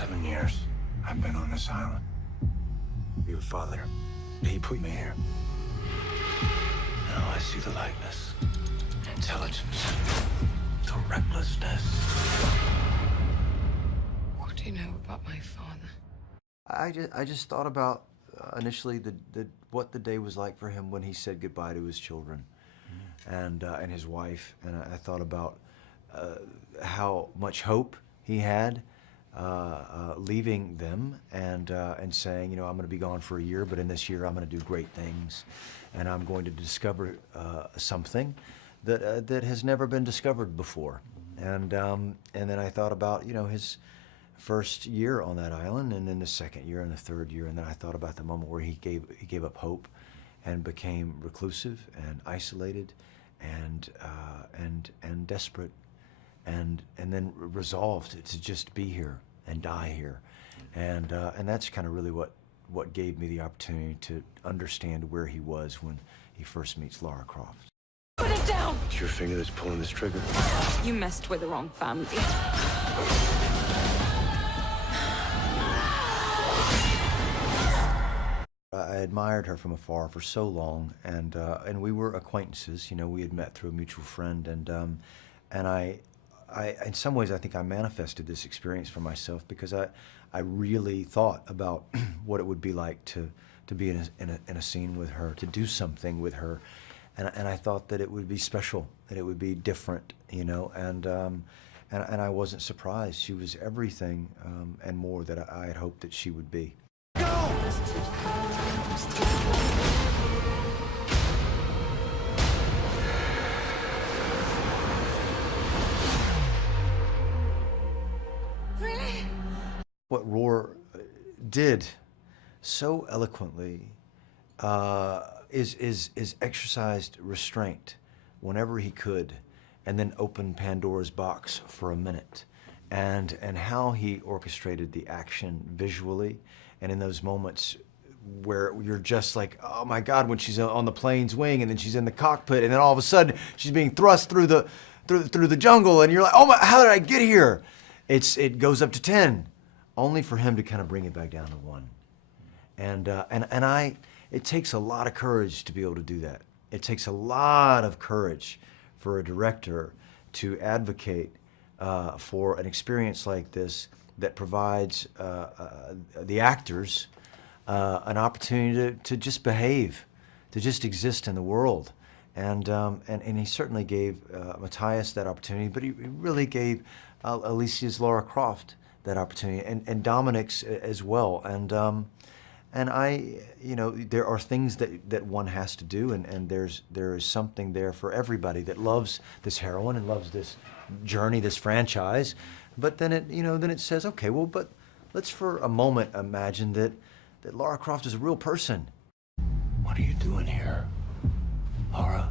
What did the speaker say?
7 years I've been on this island. Your father, he put me here. Now I see the likeness, intelligence, the recklessness. What do you know about my father? I just thought about initially what the day was like for him when he said goodbye to his children and his wife, and I thought about how much hope he had leaving them and saying, you know, I'm going to be gone for a year, but in this year I'm going to do great things, and I'm going to discover something that has never been discovered before, and then I thought about, you know, his first year on that island, and then the second year and the third year, and then I thought about the moment where he gave up hope and became reclusive and isolated and desperate, and then resolved to just be here and die here, and that's kind of really what gave me the opportunity to understand where he was when he first meets Lara Croft. Put it down! It's your finger that's pulling this trigger. You messed with the wrong family. I admired her from afar for so long, and we were acquaintances. You know, we had met through a mutual friend, and I in some ways I think I manifested this experience for myself because I really thought about what it would be like to be in a scene with her, to do something with her, and I thought that it would be special, that it would be different, you know, and I wasn't surprised. She was everything and more that I had hoped that she would be. Really? What Roar did so eloquently is exercised restraint whenever he could, and then opened Pandora's box for a minute, and how he orchestrated the action visually, and in those moments where you're just like, oh my God, when she's on the plane's wing, and then she's in the cockpit, and then all of a sudden she's being thrust through the jungle, and you're like, oh my, how did I get here? It goes up to 10, only for him to kind of bring it back down to 1. It takes a lot of courage to be able to do that. It takes a lot of courage for a director to advocate for an experience like this that provides the actors an opportunity to just behave, to just exist in the world. And he certainly gave Matthias that opportunity, but he really gave Alicia's Lara Croft that opportunity, and Dominic's as well. And I, you know, there are things that one has to do, and there is something there for everybody that loves this heroine and loves this journey, this franchise. But then it says, okay, well, but let's for a moment imagine that Lara Croft is a real person. What are you doing here, Lara?